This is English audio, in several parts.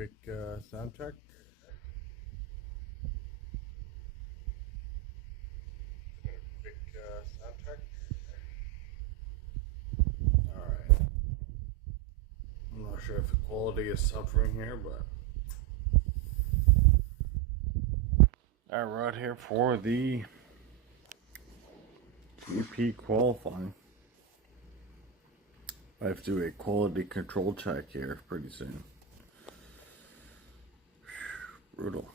Quick sound check. Quick sound check. All right. I'm not sure if the quality is suffering here, but all right, we're out here for the GP qualifying. I have to do a quality control check here pretty soon. Brutal.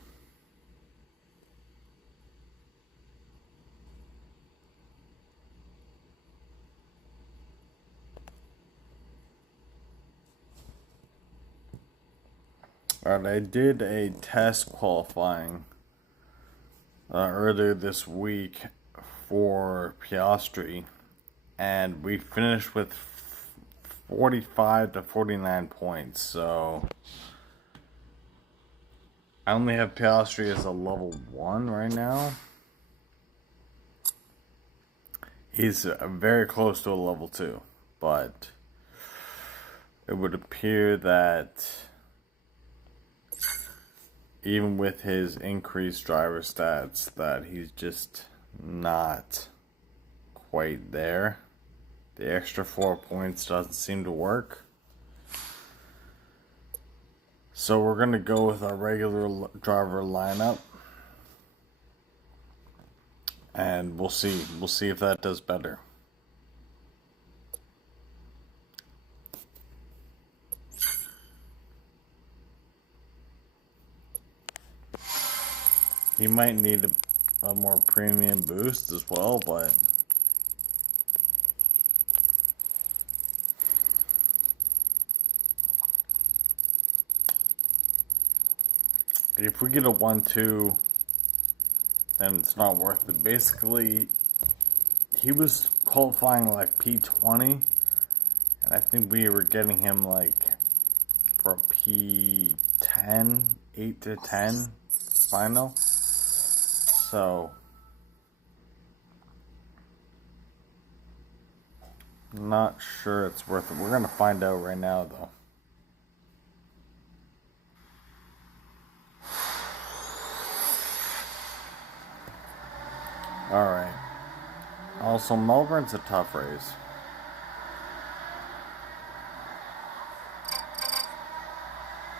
Alright, I did a test qualifying earlier this week for Piastri, and we finished with 45 to 49 points, so I only have Piastri as a level 1 right now. He's very close to a level 2, but it would appear that even with his increased driver stats, that he's just not quite there. The extra 4 points doesn't seem to work. So we're going to go with our regular driver lineup. And we'll see. We'll see if that does better. He might need a more premium boost as well, but if we get a 1-2, then it's not worth it. Basically, he was qualifying like P20, and I think we were getting him like for a P10, 8 to 10 final. So not sure it's worth it. We're gonna find out right now though. Alright. Also, Melbourne's a tough race.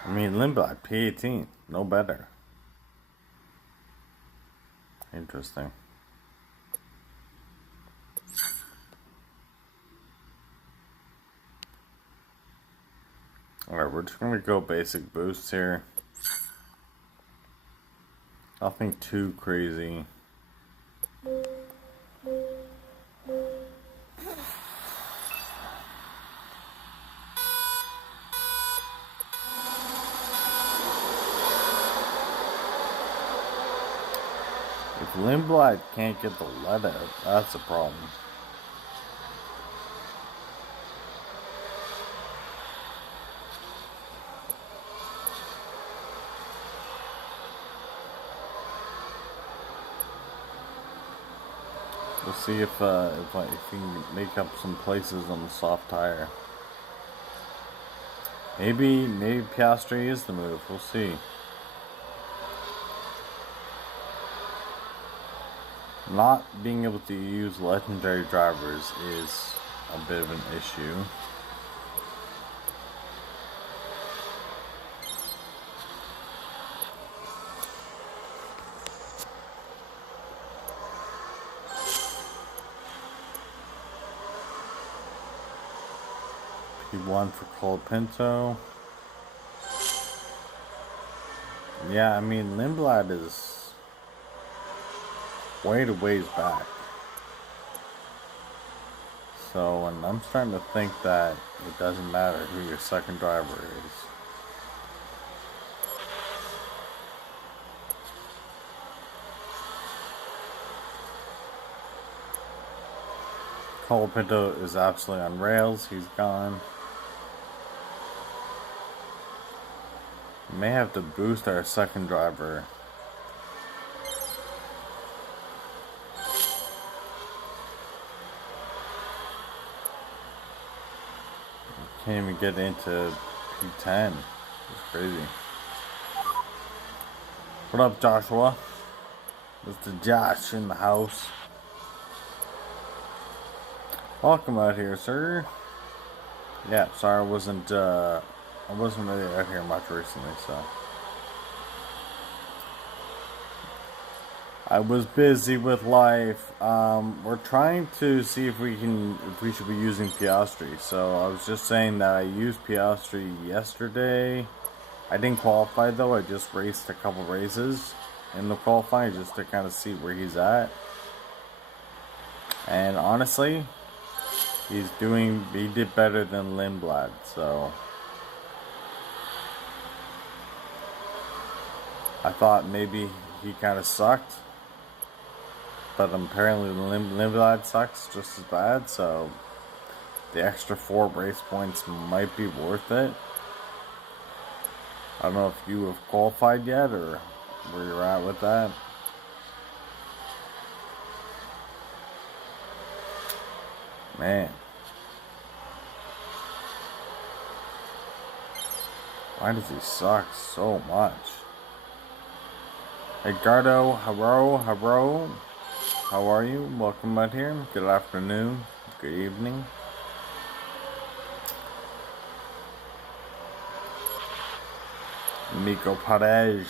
I mean, Lindblad, P18, no better. Interesting. Alright, we're just gonna go basic boosts here. Nothing too crazy. If Lindblad can't get the lead out, that's a problem. We'll see if he can make up some places on the soft tire. Maybe Piastri is the move. We'll see. Not being able to use legendary drivers is a bit of an issue. P1 for Colapinto. Yeah, I mean, Lindblad is way a ways back. So, and I'm starting to think that it doesn't matter who your second driver is. Colapinto is absolutely on rails. He's gone. May have to boost our second driver. Can't even get into P10. It's crazy. What up, Joshua? Mr. Josh in the house. Welcome out here, sir. Yeah, sorry I wasn't really out here much recently, so I was busy with life. We're trying to see if we should be using Piastri. So I was just saying that I used Piastri yesterday. I didn't qualify though. I just raced a couple races in the qualifying just to kind of see where he's at. And honestly, he did better than Lindblad, so I thought maybe he kind of sucked. But apparently Lindblad sucks just as bad, so the extra 4 race points might be worth it. I don't know if you have qualified yet or where you're at with that. Man. Why does he suck so much? Hey Gardo, hello. How are you? Welcome out here. Good afternoon. Good evening. Miko Parej.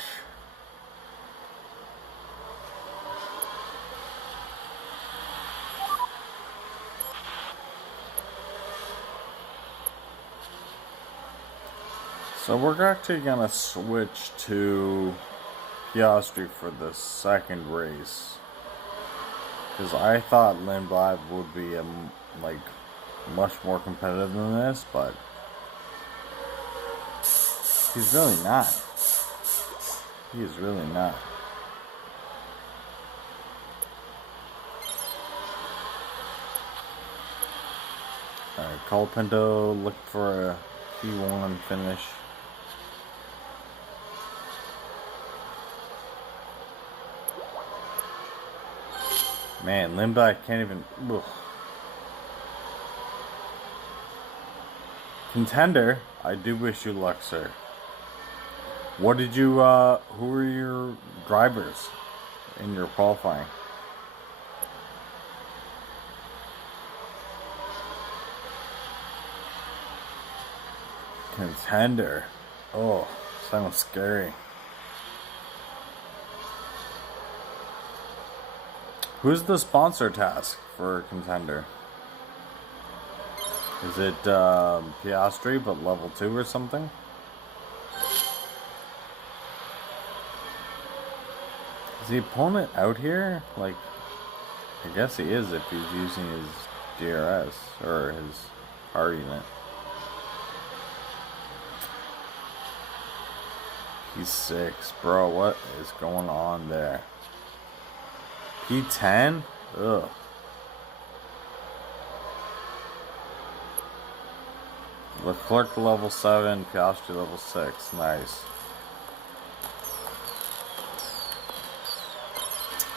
So we're actually gonna switch to Piastri for the second race, because I thought Lindblad would be much more competitive than this, but he's really not. He is really not. Alright, Colapinto look for a P1 finish. Man, Lindblad can't even. Ugh. Contender, I do wish you luck, sir. What did you, who were your drivers in your qualifying? Contender. Oh, sounds scary. Who's the sponsor task for Contender? Is it Piastri, but level 2 or something? Is the opponent out here? I guess he is if he's using his DRS or his R unit. He's 6, bro. What is going on there? P10? Ugh. Leclerc level 7, Piastri level 6. Nice.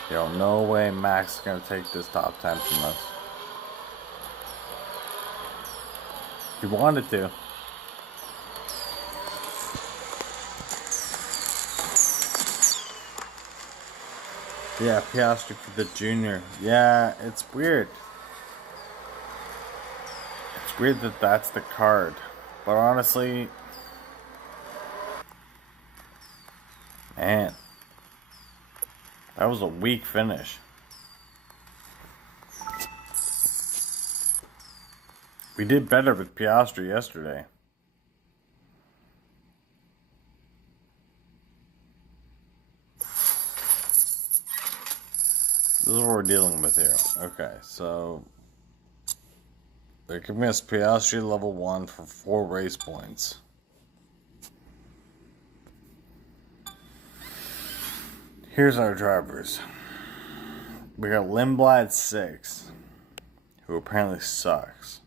Yo, no way Max is gonna take this top 10 from us. He wanted to. Yeah, Piastri for the junior. Yeah, it's weird. It's weird that that's the card. But honestly, man, that was a weak finish. We did better with Piastri yesterday. This is what we're dealing with here. Okay, so they're giving us Piastri level 1 for 4 race points. Here's our drivers. We got Lindblad 6, who apparently sucks.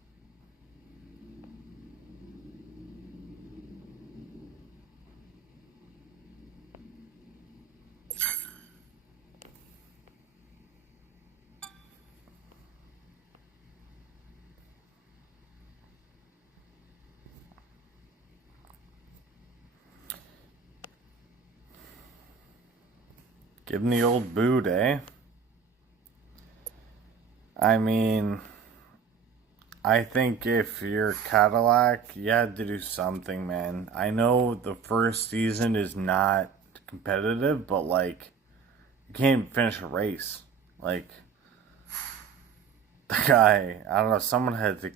Give him the old boot, eh? I mean, I think if you're Cadillac, you had to do something, man. I know the first season is not competitive, but like, you can't even finish a race. Like, the guy, I don't know, someone had to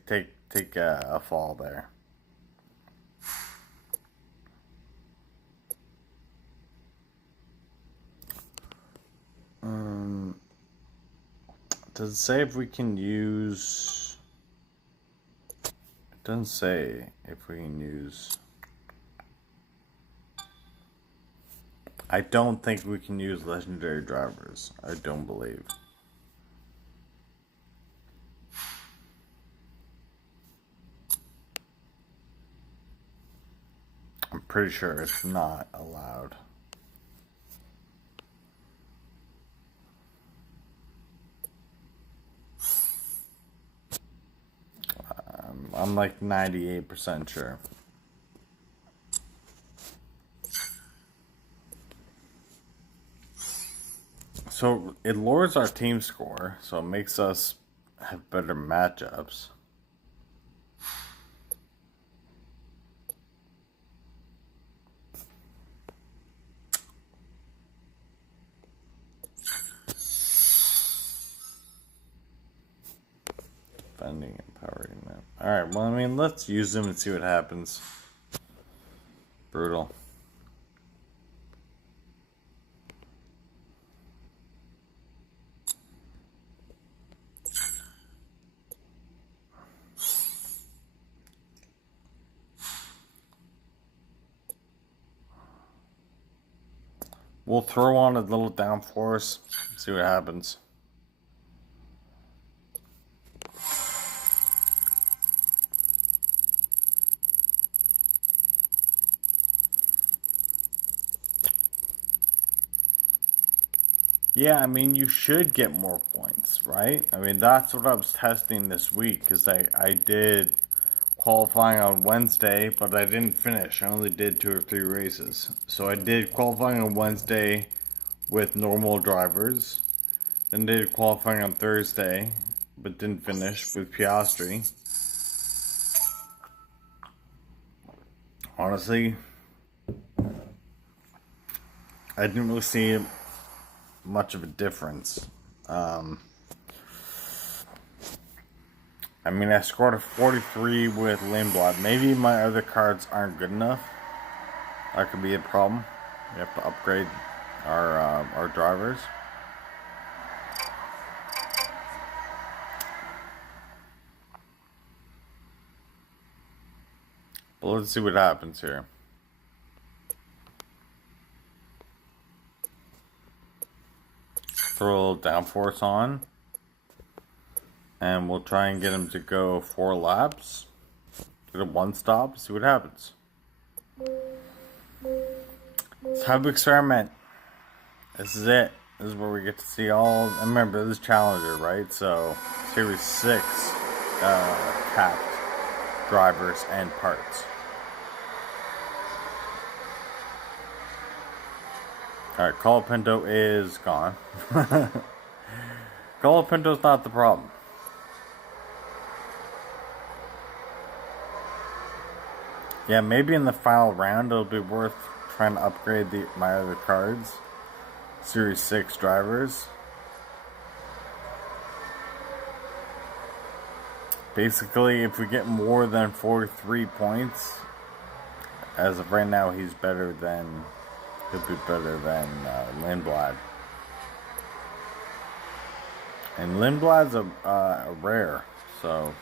take a fall there. Does it say if we can use... It doesn't say if we can use... I don't think we can use legendary drivers. I don't believe. I'm pretty sure it's not allowed. I'm like 98% sure. So it lowers our team score, so it makes us have better matchups. Defending and powering them. Alright, well, I mean, let's use them and see what happens. Brutal. We'll throw on a little downforce, see what happens. Yeah, I mean, you should get more points, right? I mean, that's what I was testing this week, because I did qualifying on Wednesday, but I didn't finish. I only did 2 or 3 races. So I did qualifying on Wednesday with normal drivers. Then did qualifying on Thursday, but didn't finish with Piastri. Honestly, I didn't really see much of a difference. I mean, I scored a 43 with Lindblad. Maybe my other cards aren't good enough. That could be a problem. We have to upgrade our drivers. But let's see what happens here. Throw a little downforce on. And we'll try and get him to go 4 laps. Get a 1 stop, see what happens. It's time to experiment. This is it. This is where we get to see all... And remember, this is Challenger, right? So, Series 6 capped drivers and parts. Alright, Colapinto is gone. Colapinto's not the problem. Yeah, maybe in the final round it'll be worth trying to upgrade my other cards. Series 6 drivers. Basically, if we get more than 43 points, as of right now, he'll be better than Lindblad. And Lindblad's a rare, so...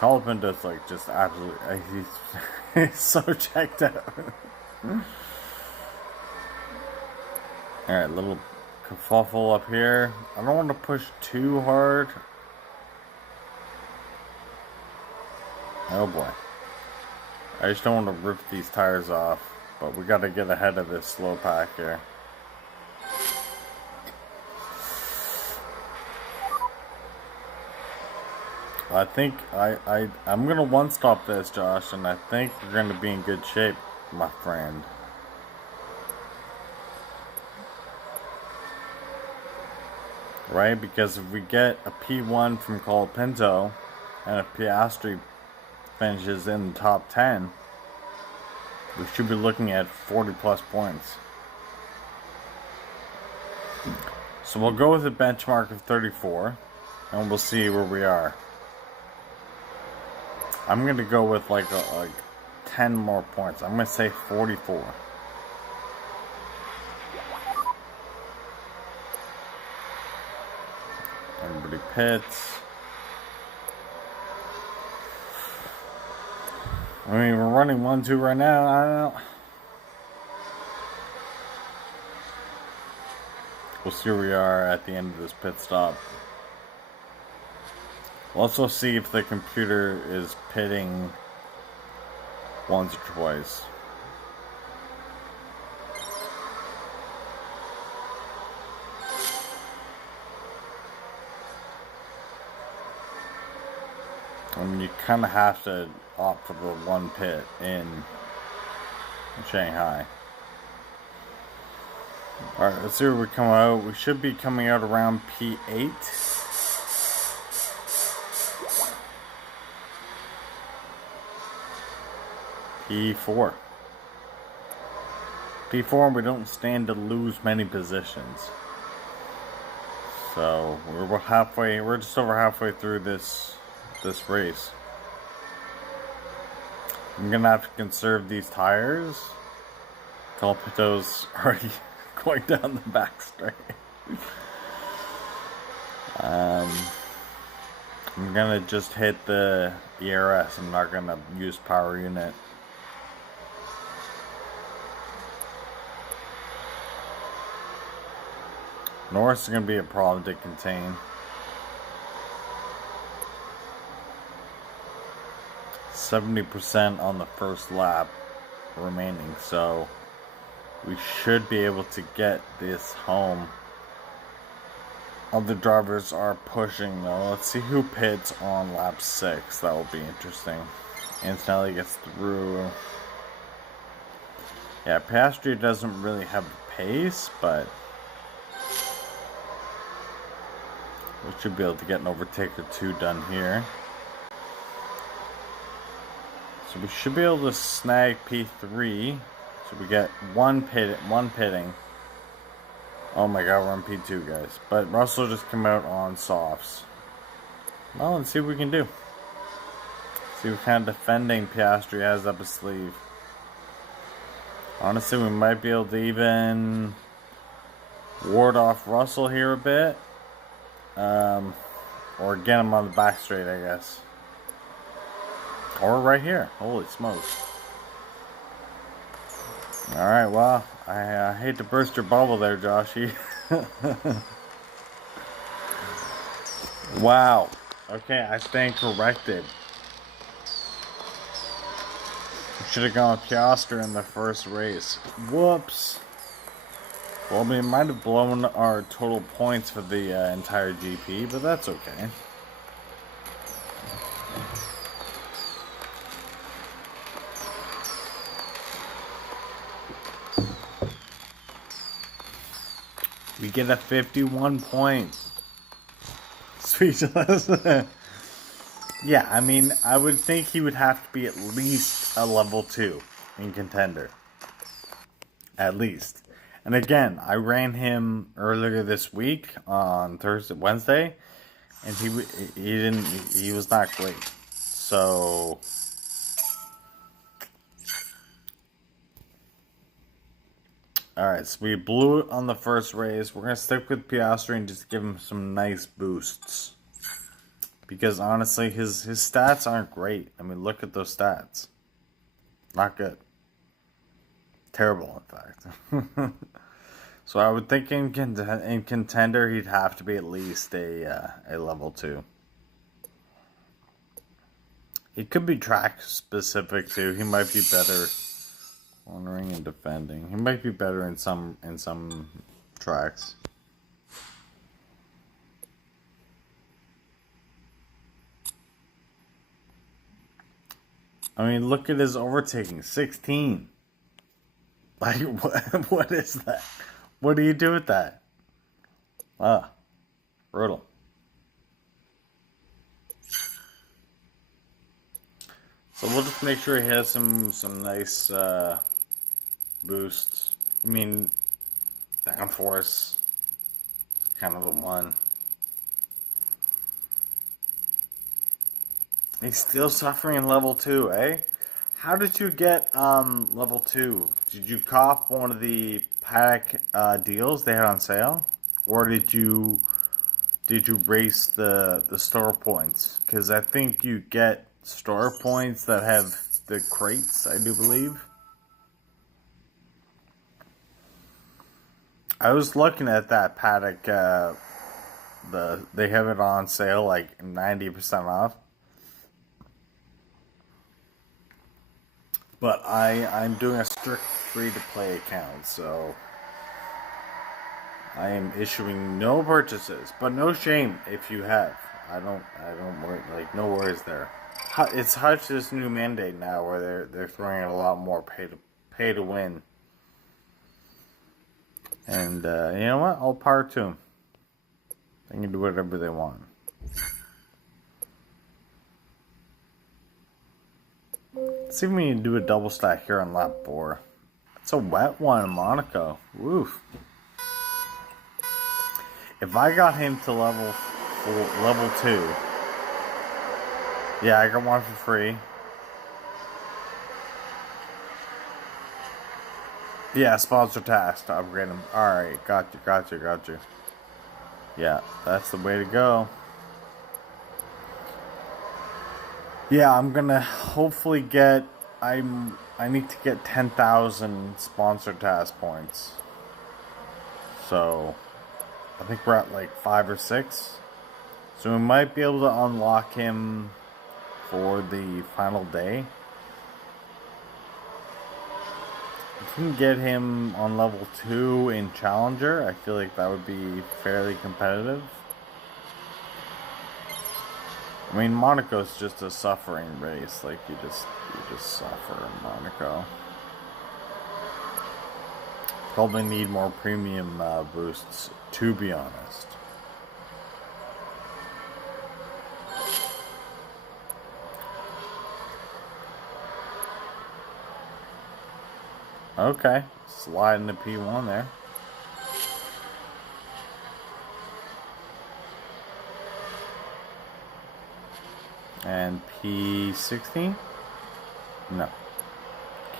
Colapinto's like just absolutely, he's so checked out. Alright, little kerfuffle up here. I don't want to push too hard. Oh boy. I just don't want to rip these tires off, but we got to get ahead of this slow pack here. I think I'm gonna one stop this, Josh, and I think we're gonna be in good shape, my friend. Right? Because if we get a P1 from Colapinto, and if Piastri finishes in the top 10, we should be looking at 40 plus points. So we'll go with a benchmark of 34, and we'll see where we are. I'm gonna go with like 10 more points. I'm gonna say 44. Everybody pits. I mean, we're running 1-2 right now. I don't know. We'll see where we are at the end of this pit stop. We'll also see if the computer is pitting once or twice. I mean, you kind of have to opt for the one pit in Shanghai. Alright, let's see where we come out. We should be coming out around P8. P4. P4, we don't stand to lose many positions. So, we're just over halfway through this race. I'm gonna have to conserve these tires. Colapinto's already going down the back straight. I'm gonna just hit the ERS. I'm not gonna use power unit. Norris is gonna be a problem to contain. 70% on the first lap remaining, so we should be able to get this home. Other drivers are pushing though. Let's see who pits on lap 6. That will be interesting. Antonelli gets through. Yeah, Piastri doesn't really have the pace, but we should be able to get an overtake or two done here. So we should be able to snag P3. So we get one pitting. Oh my god, we're on P2, guys. But Russell just came out on softs. Well, let's see what we can do. See what kind of defending Piastri has up his sleeve. Honestly, we might be able to even ward off Russell here a bit. Or get him on the back straight, I guess. Or right here. Holy smokes. Alright, well, I hate to burst your bubble there, Joshy. Wow. Okay, I stand corrected. Should have gone with Piastri in the first race. Whoops. Well, we might have blown our total points for the entire GP, but that's okay. We get a 51 point. Speechless. Yeah, I mean, I would think he would have to be at least a level 2 in contender. At least. And again, I ran him earlier this week on Wednesday, and he was not great. So alright, so we blew it on the first race. We're going to stick with Piastri and just give him some nice boosts. Because honestly, his stats aren't great. I mean, look at those stats. Not good. Terrible, in fact. So I would think in contender, he'd have to be at least a level 2. He could be track specific too. He might be better cornering and defending. He might be better in some tracks. I mean, look at his overtaking. 16. Like, what is that? What do you do with that? Ah, brutal. So we'll just make sure he has some nice boosts. I mean, downforce, kind of the one. He's still suffering level 2, eh? How did you get level 2? Did you cop one of the paddock deals they had on sale? Or did you race the store points? Because I think you get store points that have the crates, I do believe. I was looking at that paddock, they have it on sale like 90% off. But I'm doing a strict free-to-play account, so I am issuing no purchases. But no shame if you have. I don't worry, like, no worries there. It's Hutch's new mandate now, where they're throwing in a lot more pay to win. And you know what? All power to them. They can do whatever they want. Let's see if we can do a double stack here on lap 4. It's a wet one in Monaco. Woof. If I got him to level 2, yeah, I got one for free. Yeah, sponsor task to upgrade him. Alright, got you. Yeah, that's the way to go. Yeah, I'm gonna hopefully get... I need to get 10,000 sponsor task points. So, I think we're at like 5 or 6. So we might be able to unlock him for the final day. If we can get him on level 2 in Challenger, I feel like that would be fairly competitive. I mean, Monaco's just a suffering race. Like, you just suffer in Monaco. Probably need more premium boosts, to be honest. Okay, slide into P1 there. And P16? No.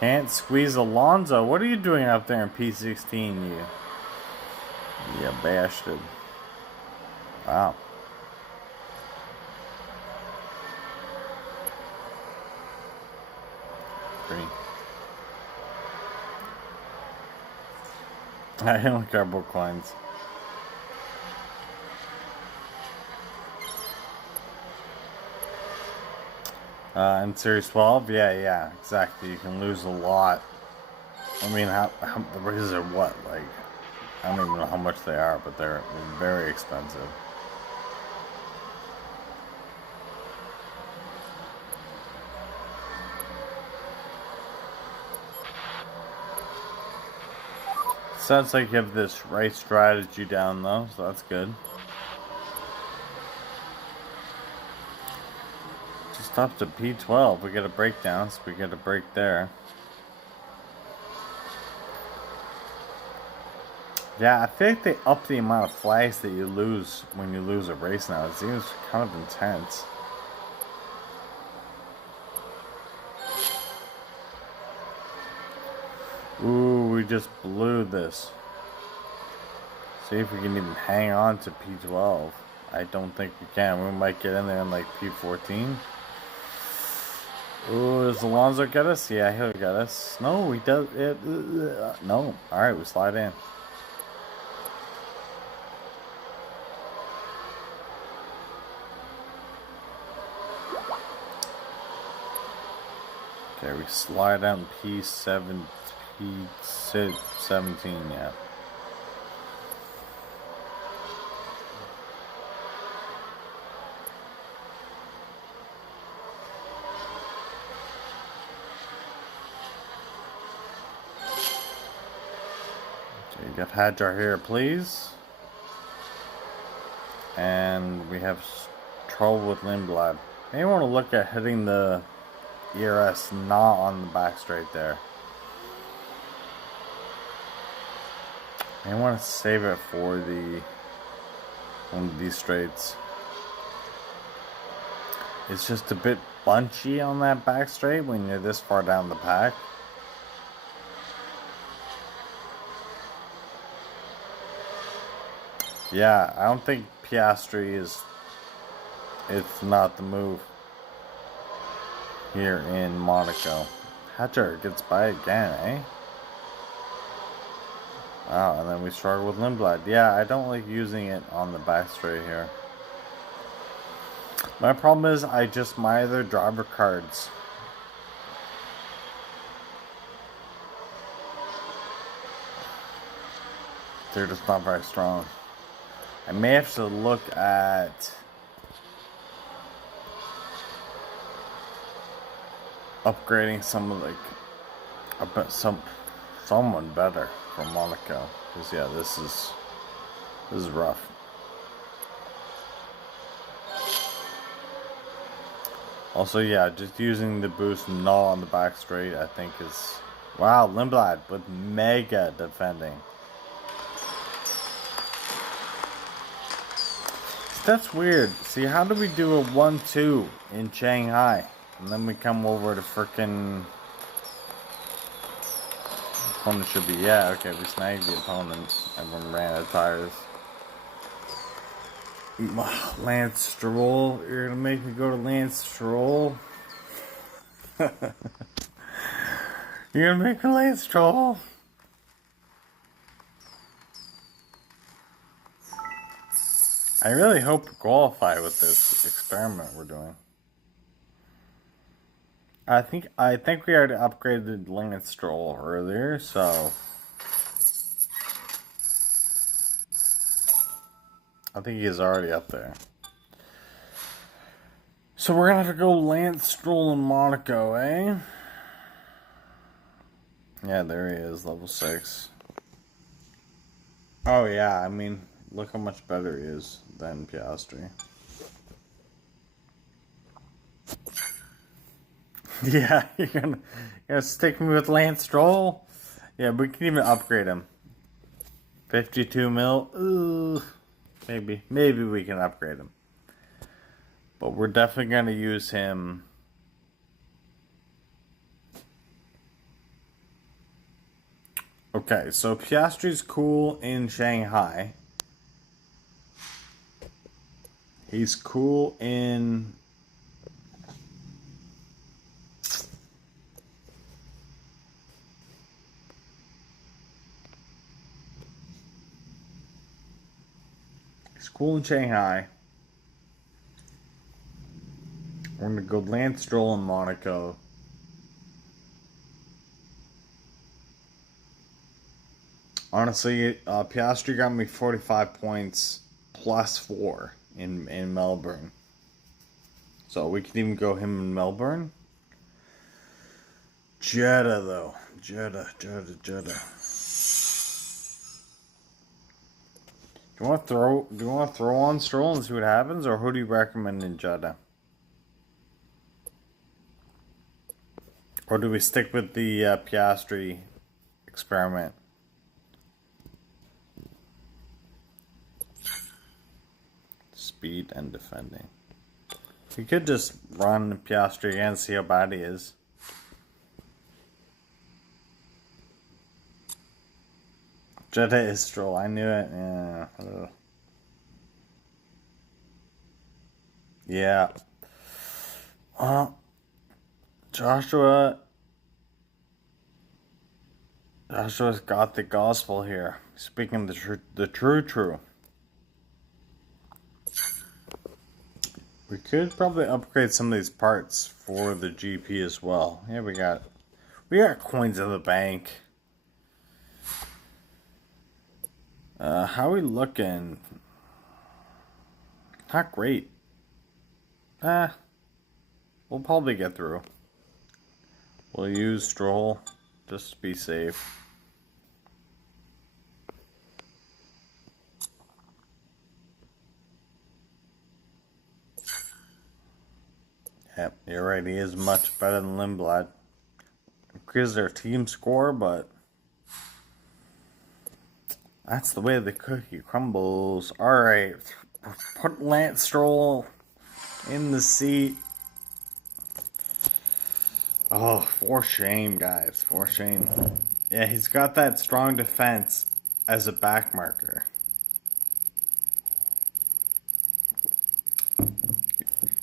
Can't squeeze Alonso. What are you doing up there in P16, you bastard? Wow. Green. I don't care about coins. In Series 12, yeah, exactly. You can lose a lot. I mean, the races are what? Like, I don't even know how much they are, but they're very expensive. Sounds like you have this right strategy down, though, so that's good. Just up to P12. We get a breakdown, so we get a break there. Yeah, I feel like they up the amount of flags that you lose when you lose a race now. It seems kind of intense. Ooh, we just blew this. See if we can even hang on to P12. I don't think we can. We might get in there in like P14. Ooh, does Alonso get us? Yeah, he'll get us. No, he does. No. Alright, we slide in. Okay, we slide out in P7, P17, yeah. So you get Hadjar here, please. And we have trouble with Lindblad. May want to look at hitting the ERS not on the back straight there. May want to save it for one of these straights. It's just a bit bunchy on that back straight when you're this far down the pack. Yeah, I don't think Piastri it's not the move here in Monaco. Hatcher gets by again, eh? Wow, and then we struggle with Lindblad. Yeah, I don't like using it on the back straight here. My problem is I just my other driver cards. They're just not very strong. I may have to look at upgrading some of someone better for Monaco, because yeah, this is rough. Also, yeah, just using the boost not on the back straight, I think is wow. Lindblad with mega defending. That's weird. See, how do we do a 1-2 in Shanghai? And then we come over to frickin' opponent should be, yeah, okay, we snagged the opponent. Everyone ran out of tires. Lance Stroll, you're gonna make me go to Lance Stroll? You're gonna make me Lance Stroll? I really hope to qualify with this experiment we're doing. I think we already upgraded Lance Stroll earlier, so I think he's already up there. So we're gonna have to go Lance Stroll in Monaco, eh? Yeah, there he is, level 6. Oh yeah, I mean, look how much better he is than Piastri. Yeah, you're gonna stick me with Lance Stroll? Yeah, we can even upgrade him. 52 mil. Ooh, maybe we can upgrade him. But we're definitely gonna use him. Okay, so Piastri's cool in Shanghai. He's cool in Shanghai. We're gonna go Lance Stroll in Monaco. Honestly, Piastri got me 45 points plus 4 in Melbourne. So we can even go him in Melbourne. Jeddah though. Jeddah. Do you want to throw on Stroll and see what happens, or who do you recommend in Jeddah? Or do we stick with the Piastri experiment? Speed and defending. You could just run Piastri again and see how bad he is. Jeddah is Stroll. I knew it. Yeah. Ugh. Yeah. Joshua's got the gospel here. Speaking the true. We could probably upgrade some of these parts for the GP as well. Yeah, we got coins in the bank. How are we looking? Not great. We'll probably get through. We'll use Stroll just to be safe. Yep, you're right. He is much better than Lindblad. Increases their team score, but that's the way the cookie crumbles. Alright, put Lance Stroll in the seat. Oh, for shame, guys. For shame. Yeah, he's got that strong defense as a back marker.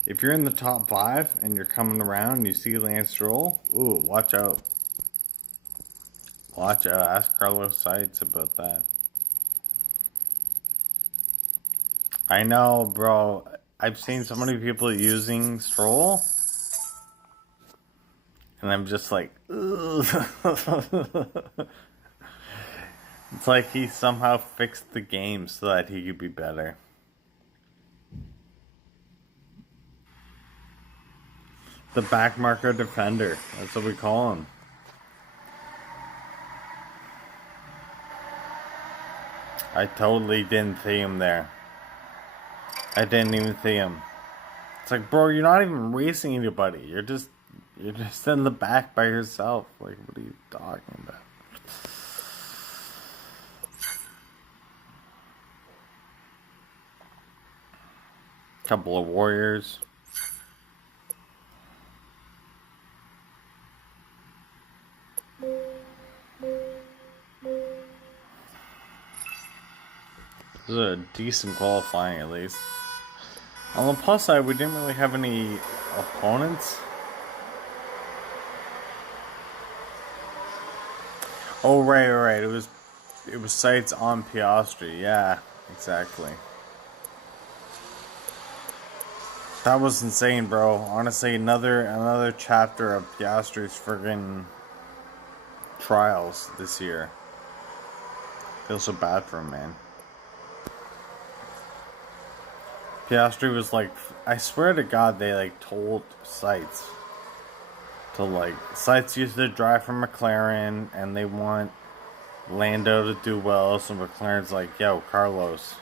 If you're in the top 5 and you're coming around and you see Lance Stroll, ooh, watch out. Watch out. Ask Carlos Sainz about that. I know, bro. I've seen so many people using Stroll, and I'm just like, ugh. It's like he somehow fixed the game so that he could be better. The back marker defender. That's what we call him. I totally didn't see him there. I didn't even see him. It's like, bro, you're not even racing anybody. You're just in the back by yourself. Like, what are you talking about? Couple of warriors. This is a decent qualifying, at least. On the plus side, we didn't really have any opponents. Oh, right. It was sites on Piastri. Yeah, exactly. That was insane, bro. Honestly, another chapter of Piastri's friggin' trials this year. Feel so bad for him, man. Piastri was like, I swear to God, they like told Sites to like, Sites used to drive for McLaren and they want Lando to do well, so McLaren's like, yo, Carlos,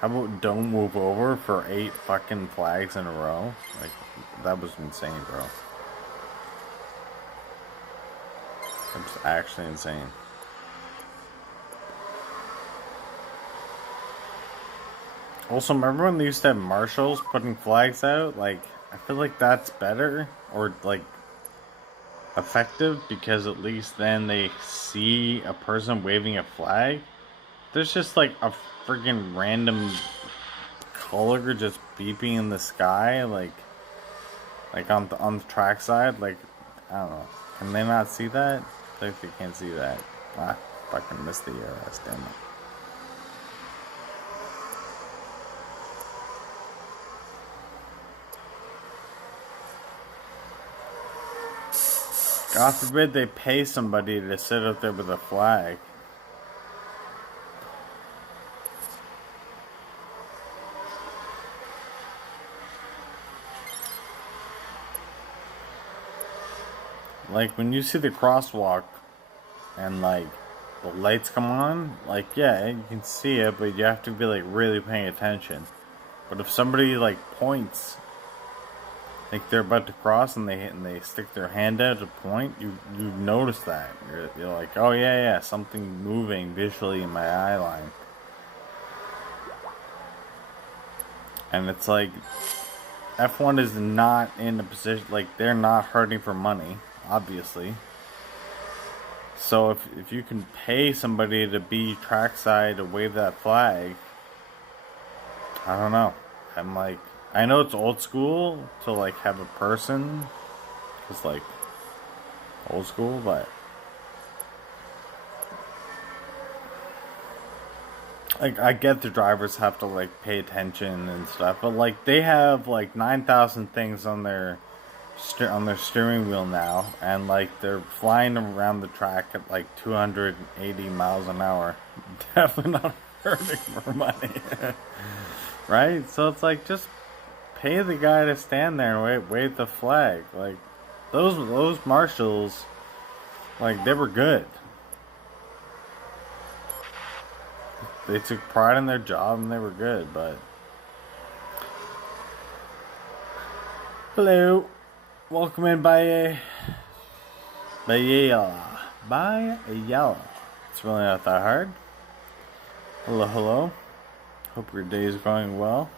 how about don't move over for 8 fucking flags in a row? Like, that was insane, bro. It was actually insane. Also, remember when they used to have marshals putting flags out? Like, I feel like that's better, or like effective, because at least then they see a person waving a flag. There's just like a freaking random color just beeping in the sky, like on the track side. Like, I don't know. Can they not see that? Like, they can't see that. Ah, fucking missed the ERS, damn it. God forbid they pay somebody to sit up there with a flag. Like, when you see the crosswalk and, like, the lights come on, like, yeah, you can see it, but you have to be, like, really paying attention. But if somebody, like, points, like they're about to cross and they stick their hand out to point, you notice that. You're like, oh, yeah, something moving visually in my eye line. And it's like, F1 is not in a position, like, they're not hurting for money, obviously. So if you can pay somebody to be trackside to wave that flag, I don't know. I'm like, I know it's old school to like have a person, it's like old school, but like, I get the drivers have to like pay attention and stuff, but like they have like 9,000 things on their steering wheel now, and like they're flying around the track at like 280 miles an hour. Definitely not hurting for money. Right? So it's like, just pay the guy to stand there and wave the flag. Like, those marshals, like, they were good. They took pride in their job and they were good, but... Hello. Welcome in by Yella. It's really not that hard. Hello, hello. Hope your day is going well.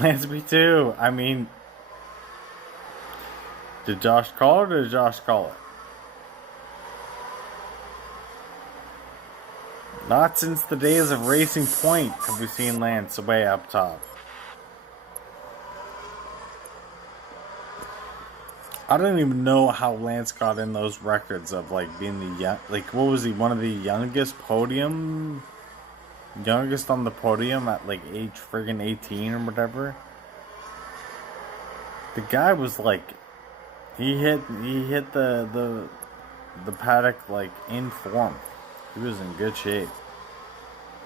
Lance, me too. I mean, did Josh call it or did Josh call it? Not since the days of Racing Point have we seen Lance way up top. I don't even know how Lance got in those records of like being the young, like what was he, one of the youngest on the podium at like age friggin' 18 or whatever. The guy was like, he hit the paddock like in form. He was in good shape.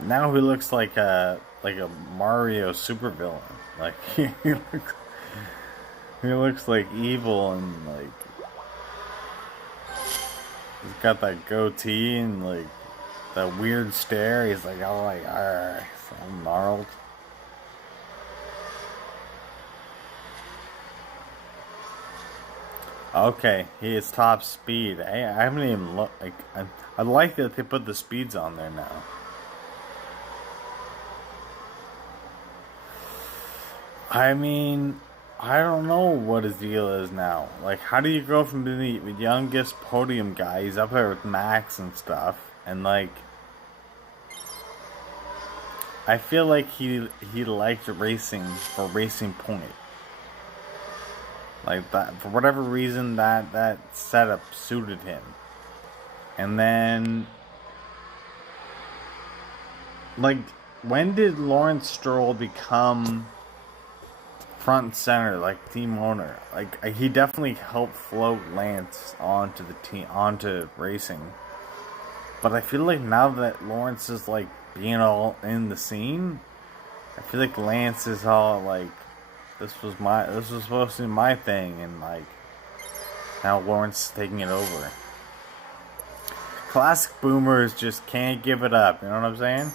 Now he looks like a Mario supervillain. Like he looks like evil and like he's got that goatee and like that weird stare. He's like all like argh, so gnarled. Okay, he is top speed. I haven't even looked. Like, I like that they put the speeds on there now. I mean, I don't know what his deal is now. Like, how do you go from being the youngest podium guy? He's up there with Max and stuff, and like, I feel like he liked racing for Racing Point. Like that, for whatever reason, that setup suited him. And then, like, when did Lawrence Stroll become front and center, like team owner? Like, he definitely helped float Lance onto the team, onto racing. But I feel like now that Lawrence is like being all in the scene, I feel like Lance is all like, this was supposed to be my thing, and like now Lawrence is taking it over. Classic boomers just can't give it up, you know what I'm saying?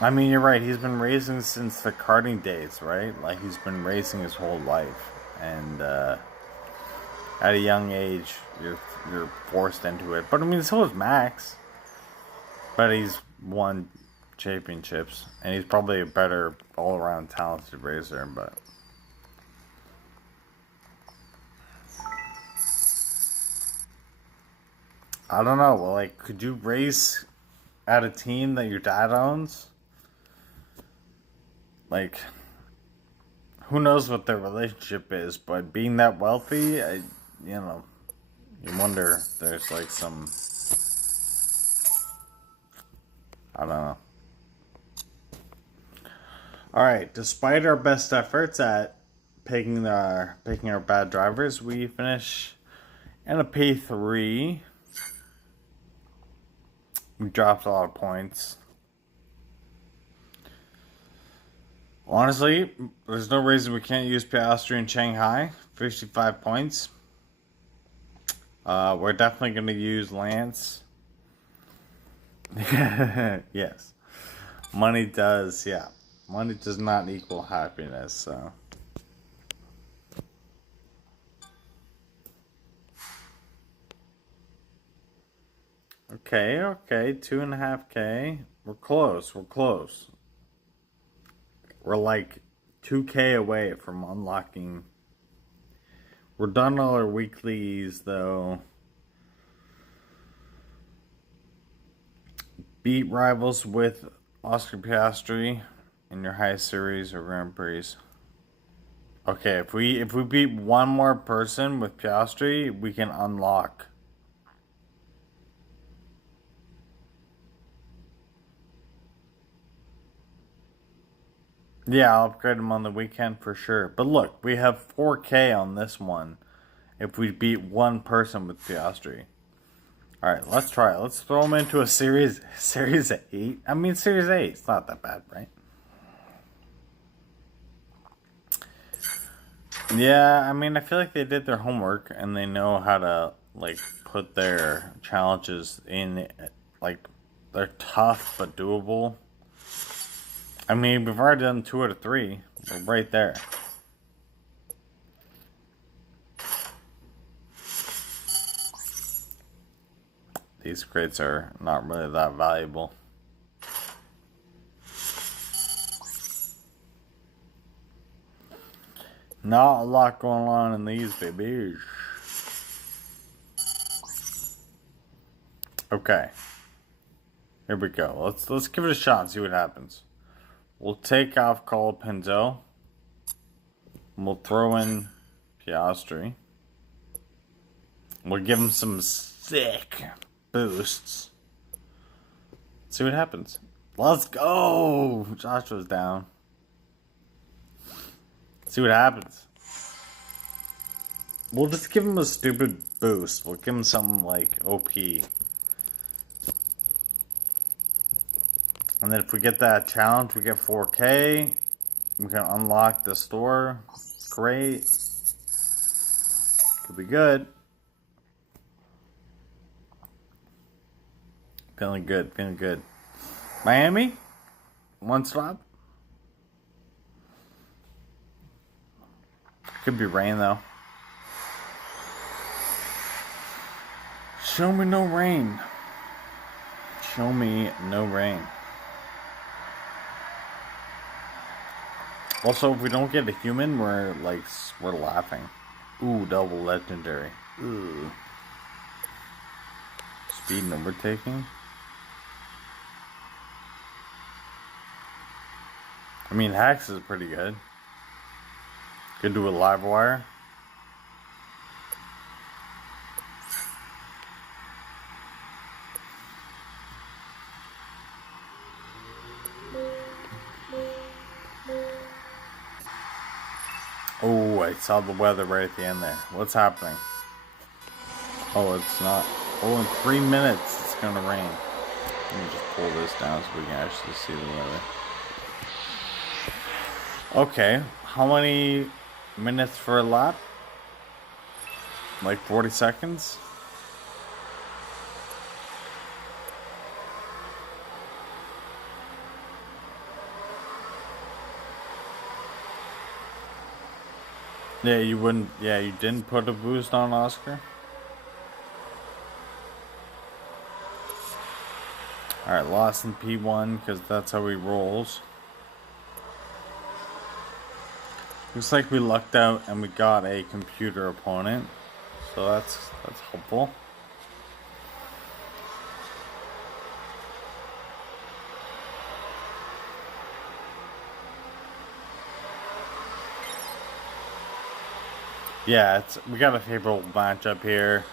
I mean, you're right, he's been racing since the karting days, right? Like, he's been racing his whole life, and at a young age you're forced into it. But I mean, so is Max. But he's won championships, and he's probably a better all-around talented racer, but I don't know. Well, like, could you race at a team that your dad owns? Like, who knows what their relationship is, but being that wealthy, you wonder if there's like some, I don't know. Alright, despite our best efforts at picking our bad drivers, we finish in a P3. We dropped a lot of points. Honestly, there's no reason we can't use Piastri in Shanghai. 55 points. We're definitely going to use Lance. Yes. Money does, yeah. Money does not equal happiness, so. Okay, 2.5K. We're close. We're like 2K away from unlocking. We're done all our weeklies, though. Beat rivals with Oscar Piastri in your high series or Grand Prix. Okay, if we beat one more person with Piastri, we can unlock. Yeah, I'll upgrade him on the weekend for sure. But look, we have 4K on this one if we beat one person with Piastri. Alright, let's try it. Let's throw him into a Series 8. I mean, Series 8. It's not that bad, right? Yeah, I mean, I feel like they did their homework and they know how to, like, put their challenges in, like, they're tough but doable. I mean, we've already done 2 out of 3. We're right there. These crates are not really that valuable. Not a lot going on in these babies. Okay. Here we go. Let's give it a shot and see what happens. We'll take off Colapinto. We'll throw in Piastri. We'll give him some sick boosts. See what happens. Let's go! Joshua's down. See what happens. We'll just give him a stupid boost. We'll give him something like OP. And then if we get that challenge, we get 4K. We can unlock the store. Great. Could be good. Feeling good, feeling good. Miami? 1 stop? Could be rain though. Show me no rain. Show me no rain. Also, if we don't get a human, we're laughing. Ooh, double legendary. Ooh. Speed and overtaking. I mean, Hacks is pretty good. Could do a live wire. Oh, I saw the weather right at the end there. What's happening? Oh, it's not. Oh, in 3 minutes it's gonna rain. Let me just pull this down so we can actually see the weather. Okay, how many minutes for a lap? Like 40 seconds? Yeah, you wouldn't. Yeah, you didn't put a boost on Oscar? Alright, lost in P1 because that's how he rolls. Looks like we lucked out and we got a computer opponent. So that's helpful. Yeah, we got a favorable matchup here.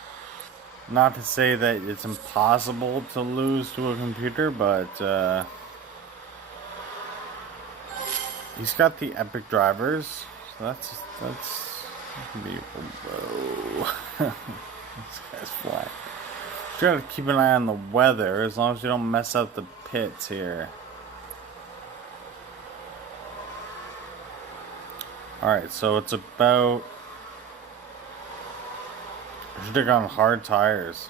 Not to say that it's impossible to lose to a computer, but he's got the epic drivers, so that's be whoa. This guy's flat. Just gotta keep an eye on the weather as long as you don't mess up the pits here. Alright, so it's about. I should have gone hard tires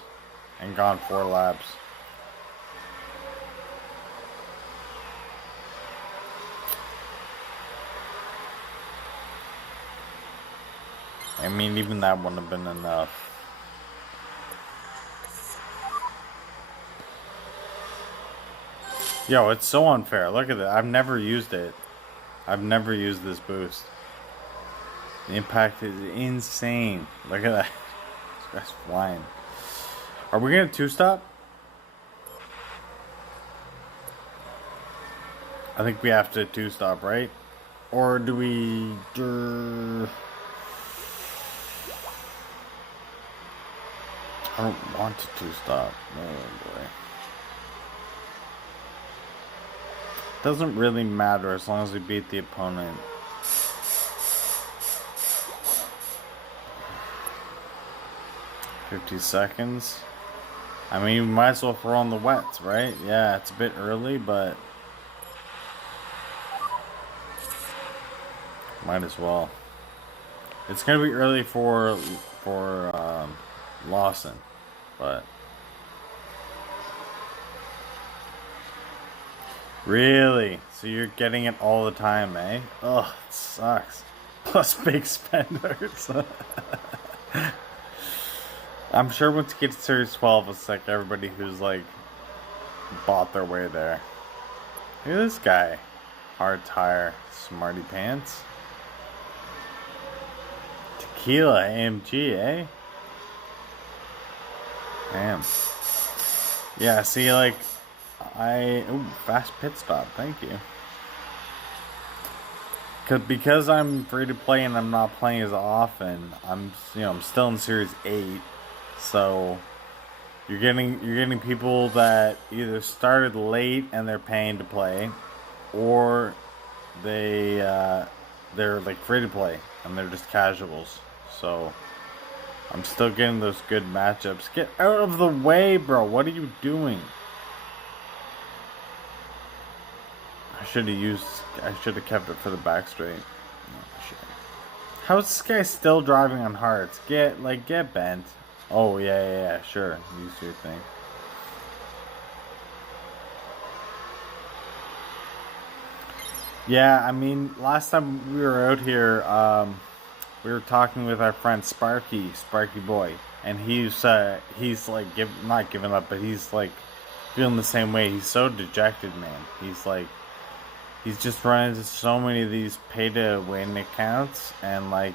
and gone 4 laps. I mean, even that wouldn't have been enough. Yo, it's so unfair. Look at that. I've never used it. I've never used this boost. The impact is insane. Look at that. This guy's flying. Are we gonna 2-stop? I think we have to 2-stop, right? Or do we... I don't want to 2-stop. Oh boy. Doesn't really matter as long as we beat the opponent. $50 seconds. I mean, we might as well throw on the wets, right? Yeah, it's a bit early, but might as well. It's gonna be early for Lawson, but Really? So you're getting it all the time, eh? Ugh, it sucks. Plus big spenders. I'm sure once you get to Series 12, it's like everybody who's like bought their way there. Look at this guy. Hard tire. Smarty pants. Tequila AMG, eh? Damn. Yeah, see, like, ooh, fast pit stop, thank you. Because I'm free to play and I'm not playing as often, I'm still in Series 8, so you're getting people that either started late and they're paying to play, or they're like free to play and they're just casuals. So I'm still getting those good matchups. Get out of the way, bro. What are you doing? I should have kept it for the back straight. Oh, shit. How is this guy still driving on hearts? Get bent. Oh, yeah, sure. Use your thing. Yeah, I mean, last time we were out here, we were talking with our friend Sparky Boy, and he's like not giving up, but he's like feeling the same way. He's so dejected, man. He's just run into so many of these pay to win accounts, and like,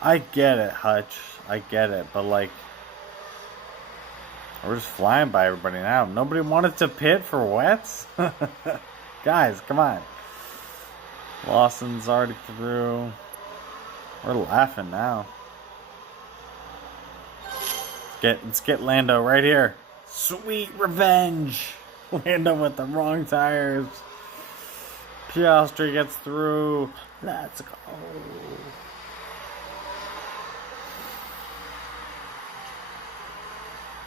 I get it, Hutch, I get it, but like, we're just flying by everybody now. Nobody wanted to pit for wets? Guys, come on. Lawson's already through. We're laughing now. Let's get Lando right here. Sweet revenge. Lando with the wrong tires. Piastri gets through. Let's go.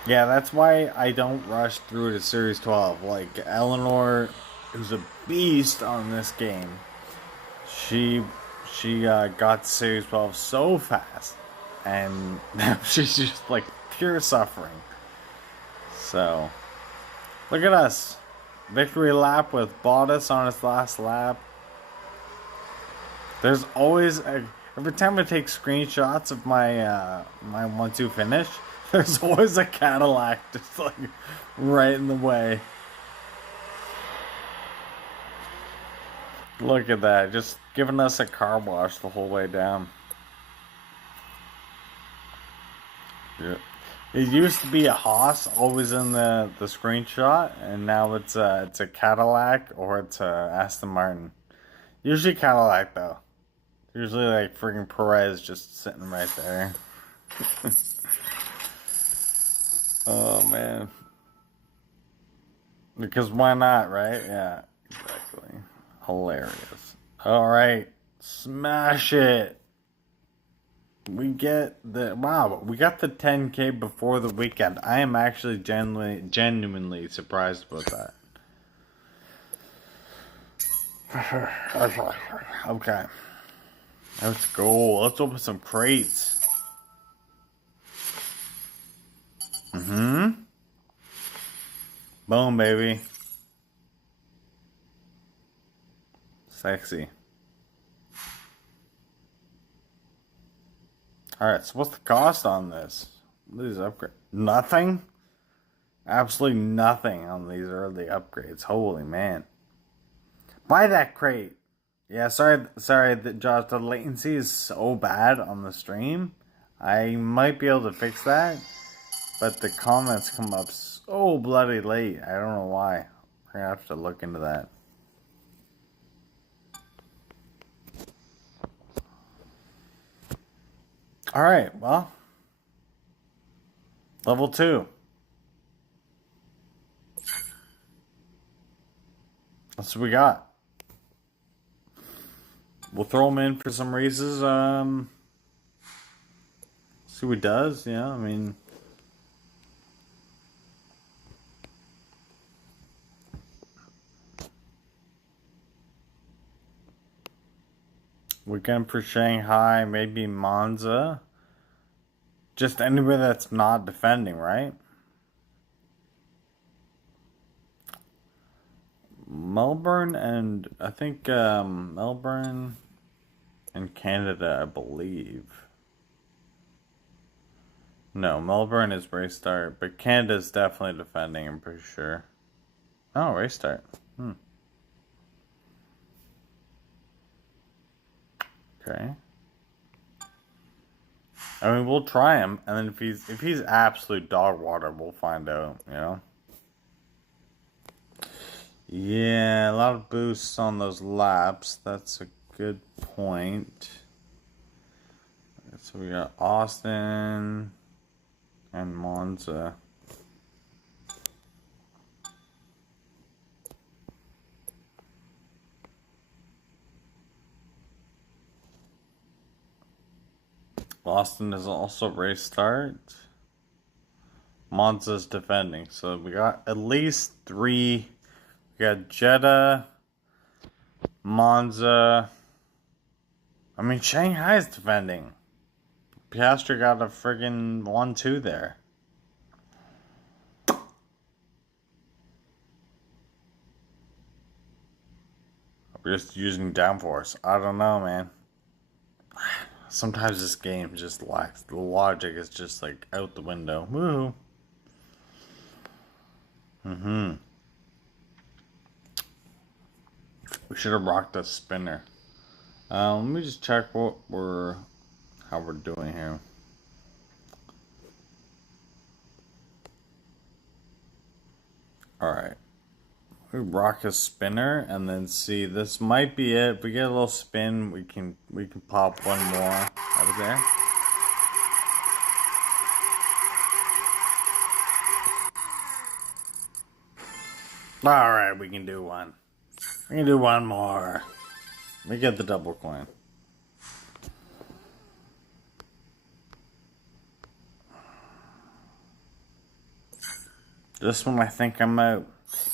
Yeah, that's why I don't rush through to Series 12. Like, Eleanor, who's a beast on this game, she got to Series 12 so fast, and now she's just like pure suffering. So, look at us. Victory lap with Bottas on his last lap. There's always every time I take screenshots of my my 1-2 finish, there's always a Cadillac just like right in the way. Look at that, just giving us a car wash the whole way down. Yeah. It used to be a Haas always in the screenshot, and now it's a Cadillac or it's a Aston Martin. Usually Cadillac though. Usually like freaking Perez just sitting right there. Oh man. Because why not, right? Yeah, exactly. Hilarious. Alright. Smash it. We got the 10K before the weekend. I am actually genuinely surprised about that. Okay. Let's go. Let's open some crates. Boom, baby. Sexy. Alright, so what's the cost on this? These upgrades. Nothing? Absolutely nothing on these early upgrades. Holy man. Buy that crate. Yeah, sorry that Josh, the latency is so bad on the stream. I might be able to fix that, but the comments come up so bloody late. I don't know why. I have to look into that. Alright, well. Level 2. That's what we got. We'll throw him in for some races. See what he does. Yeah, I mean, weekend for Shanghai, maybe Monza. Just anywhere that's not defending, right? Melbourne and I think Melbourne and Canada, I believe. No, Melbourne is race start, but Canada's definitely defending, I'm pretty sure. Oh, race start. Okay. I mean, we'll try him, and then if he's absolute dog water, we'll find out, you know? Yeah, a lot of boosts on those laps. That's a good point. So we got Austin and Monza. Austin is also race start. Monza's defending. So we got at least 3. We got Jeddah, Monza. I mean, Shanghai's defending. Piastri got a friggin' 1-2 there. We're just using downforce. I don't know, man. Sometimes this game just lacks. The logic is just like out the window. Woo. We should have rocked a spinner. Let me just check how we're doing here. Alright. We rock a spinner and then see, this might be it. If we get a little spin, we can pop one more out of there. Alright, we can do one. We can do one more. We get the double coin. This one I think I'm out.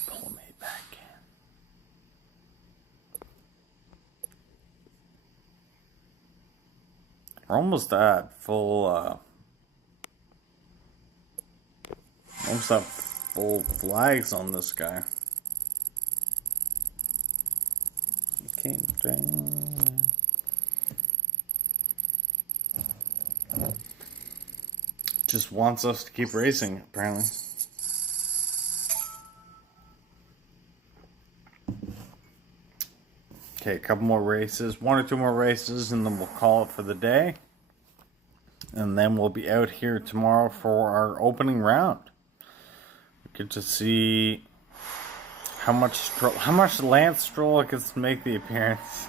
Pull me back in. We're almost at full almost at full flags on this guy. Just wants us to keep racing, apparently. Okay, a couple more races, 1 or 2 more races, and then we'll call it for the day. And then we'll be out here tomorrow for our opening round. We get to see how much Lance Stroll gets to make the appearance.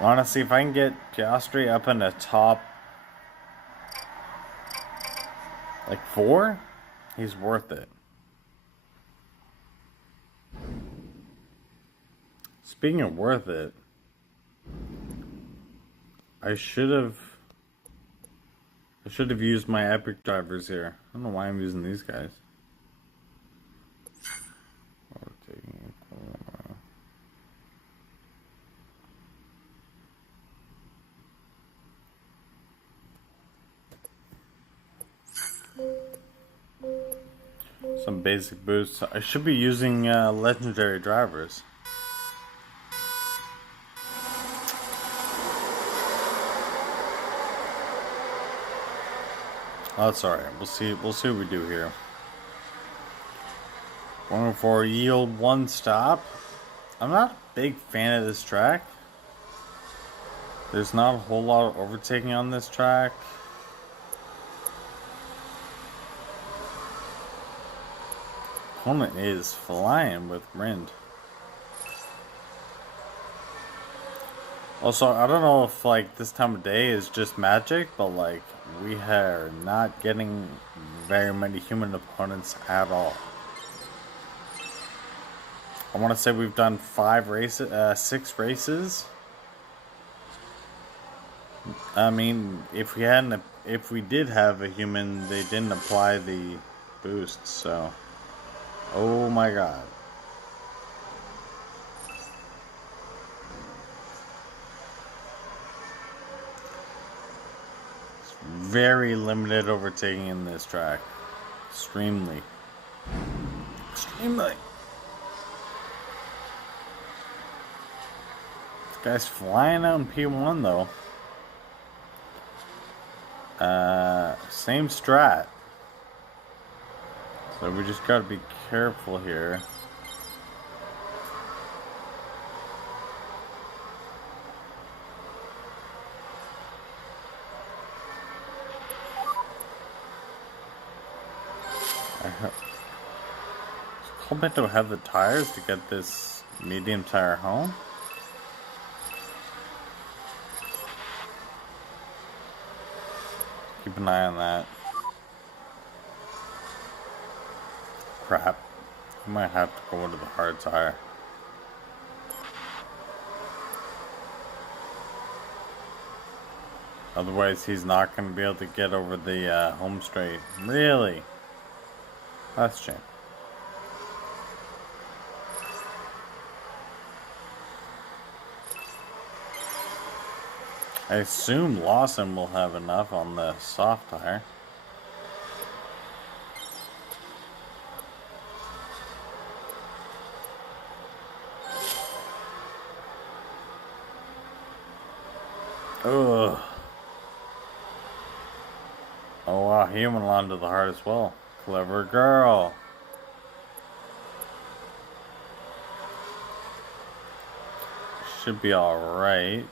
Honestly, if I can get Piastri up in the top, like 4, he's worth it. Speaking of worth it, I should have used my epic drivers here. I don't know why I'm using these guys. Some basic boosts. I should be using legendary drivers. Oh, that's alright. We'll see what we do here. Going for a yield 1 stop. I'm not a big fan of this track. There's not a whole lot of overtaking on this track. Opponent is flying with Rind. Also, I don't know if like this time of day is just magic, but like we are not getting very many human opponents at all. I want to say we've done 6 races. I mean, if we did have a human, they didn't apply the boost, so. Oh my god. It's very limited overtaking in this track. Extremely. Guy's flying out in P1 though. Same strat. So we just gotta be careful here. Hope I don't have the tires to get this medium tire home. Keep an eye on that. Crap. I might have to go into the hard tire. Otherwise, he's not going to be able to get over the home straight. Really? That's a shame. I assume Lawson will have enough on the soft tire. Ugh. Oh wow, he went on to the hard as well. Clever girl. Should be alright.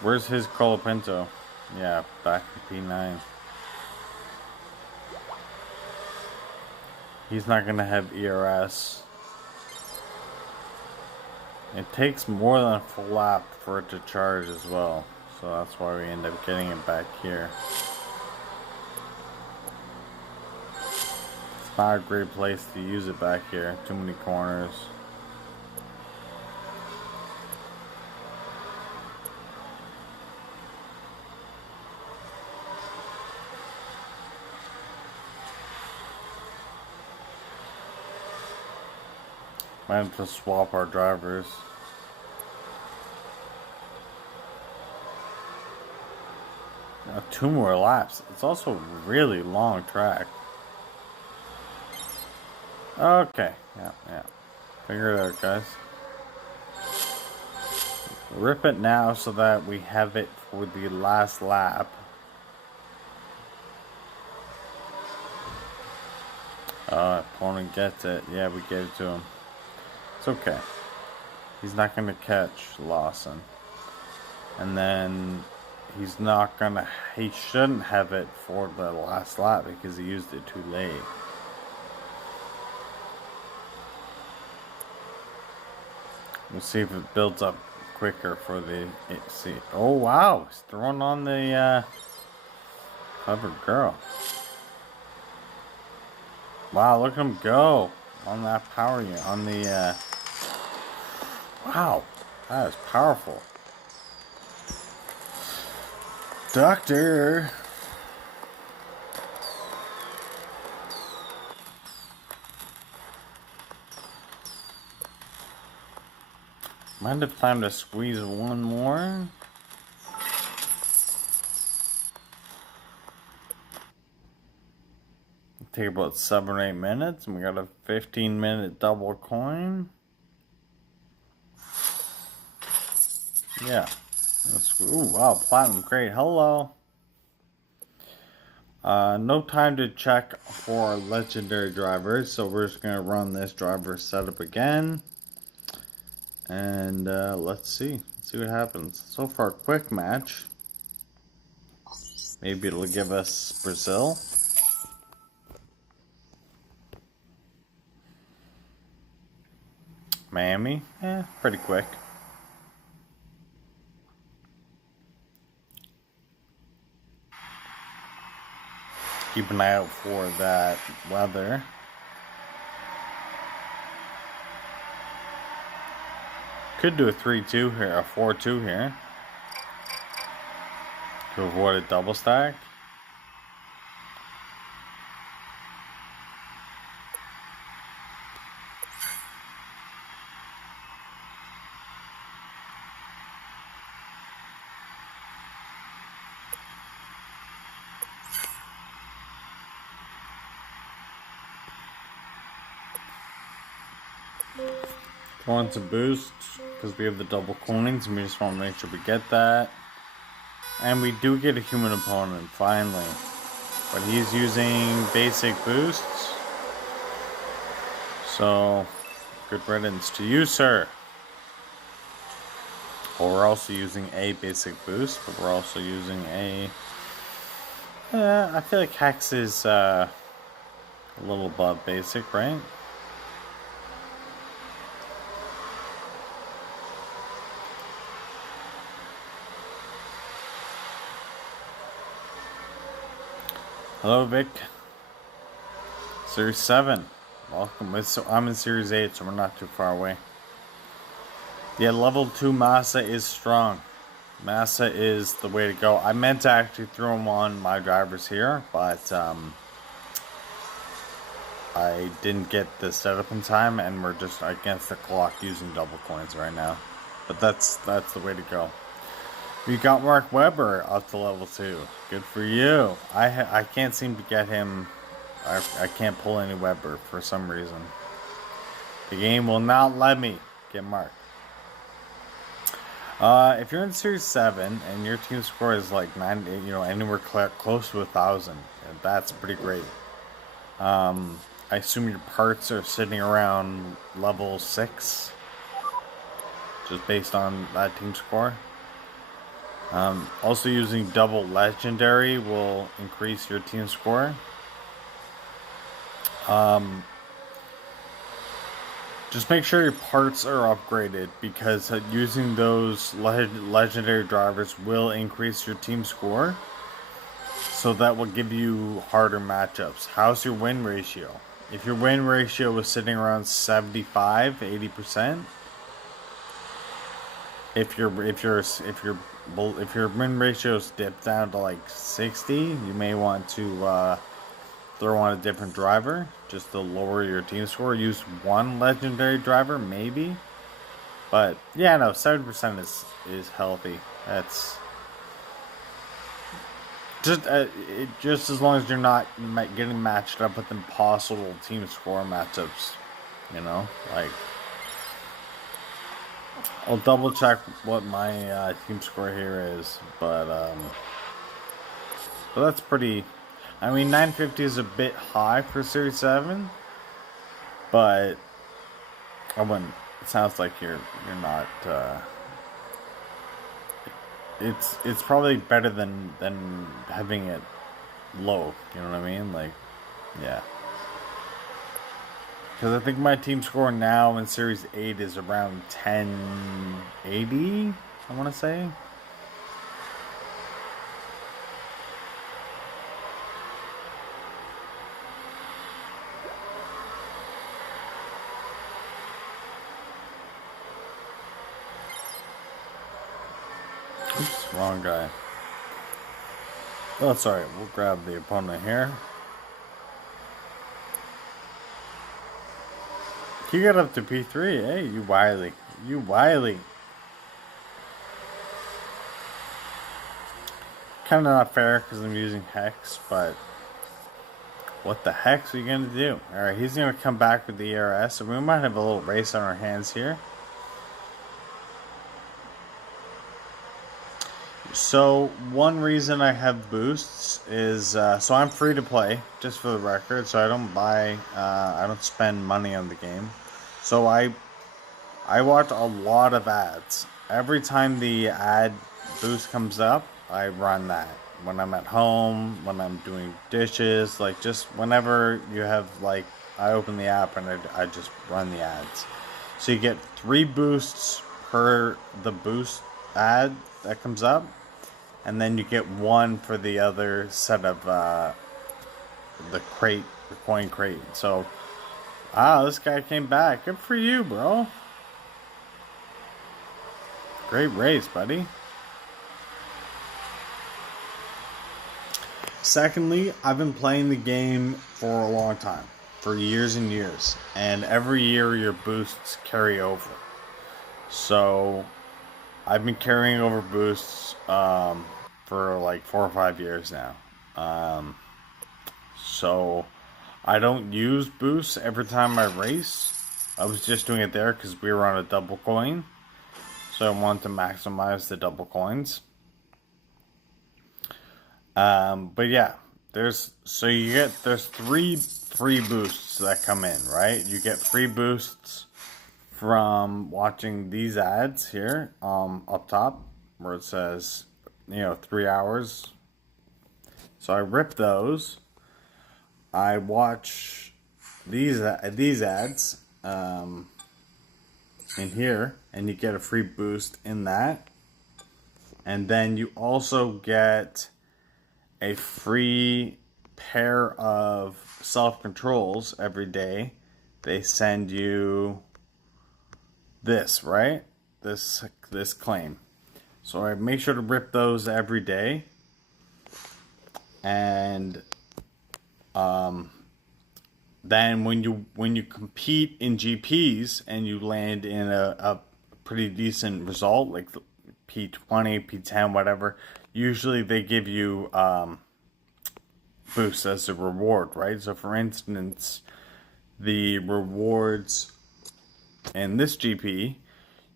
Where's his Colapinto? Yeah, back to P9. He's not gonna have ERS. It takes more than a full lap for it to charge as well. So that's why we end up getting it back here. It's not a great place to use it back here. Too many corners. Might have to swap our drivers. Now, 2 more laps. It's also a really long track. Okay, yeah. Figure it out, guys. Rip it now so that we have it for the last lap. Opponent gets it. Yeah, we gave it to him. It's okay. He's not going to catch Lawson. And then he's not going to... He shouldn't have it for the last lap because he used it too late. We'll see if it builds up quicker for the... See. Oh, wow. He's throwing on the... Clever girl. Wow, look at him go. On that power unit. On the... Wow, that is powerful. Doctor! Might have time to squeeze one more. Take about 7 or 8 minutes, and we got a 15-minute double coin. Yeah. Ooh, wow, platinum crate. Hello. No time to check for legendary drivers, so we're just gonna run this driver setup again. And let's see what happens. So far, quick match. Maybe it'll give us Brazil. Miami, pretty quick. Keep an eye out for that weather. Could do a 3-2 here, a 4-2 here. To avoid a double stack. Want some boost? because we have the double coins, and we just want to make sure we get that. And we do get a human opponent, finally. But he's using basic boosts. So, good riddance to you, sir. Well, we're also using a basic boost, but we're also using a... I feel like Hex is a little above basic, right? Hello, Vic. Series 7. Welcome. I'm in Series 8, so we're not too far away. Yeah, level 2 Massa is strong. Massa is the way to go. I meant to actually throw him on my drivers here, but I didn't get the setup in time, and we're just against the clock using double coins right now. But that's the way to go. We got Mark Webber up to level 2. Good for you. I can't seem to get him. I can't pull any Webber for some reason. The game will not let me get Mark. If you're in Series 7 and your team score is like 90, anywhere close to 1,000, that's pretty great. I assume your parts are sitting around level 6, just based on that team score. Also using double legendary will increase your team score. Just make sure your parts are upgraded, because using those legendary drivers will increase your team score. So that will give you harder matchups. How's your win ratio? If your win ratio is sitting around 75, 80%, if your win ratios dip down to like 60, you may want to throw on a different driver just to lower your team score. Use one legendary driver, maybe. But yeah, no, 70% is healthy. That's just as long as you're not getting matched up with impossible team score matchups. Like, I'll double check what my team score here is, but that's pretty. I mean, 950 is a bit high for Series 7, but I wouldn't. It sounds like you're not. It's probably better than having it low. You know what I mean? Like, yeah. Because I think my team score now in Series 8 is around 1080, I want to say. Oops, wrong guy. Oh, sorry. We'll grab the opponent here. You got up to P3. Hey, you wily. You wily. Kind of not fair because I'm using Hex, but what the heck are you going to do? Alright, he's going to come back with the ERS, so we might have a little race on our hands here. So, one reason I have boosts is, so I'm free to play, just for the record, so I don't I don't spend money on the game. So I watch a lot of ads. Every time the ad boost comes up, I run that. When I'm at home, when I'm doing dishes, like just whenever you have, like, I open the app and I just run the ads. So you get 3 boosts per the boost ad that comes up. And then you get 1 for the other set of the coin crate. So, this guy came back. Good for you, bro. Great race, buddy. Secondly, I've been playing the game for a long time. For years and years. And every year your boosts carry over. So, I've been carrying over boosts for like 4 or 5 years now. So I don't use boosts every time I race. I was just doing it there because we were on a double coin. so I want to maximize the double coins. But yeah, there's 3 free boosts that come in, right? You get free boosts from watching these ads here, up top where it says, 3 hours. So I rip those. I watch these ads, in here, and you get a free boost in that. And then you also get a free pair of self-controls every day. They send you this, right? This claim. So I make sure to rip those every day. And then when you compete in GPs and you land in a pretty decent result, like P20, P10, whatever, usually they give you boosts as a reward, right? So for instance, the rewards in this GP,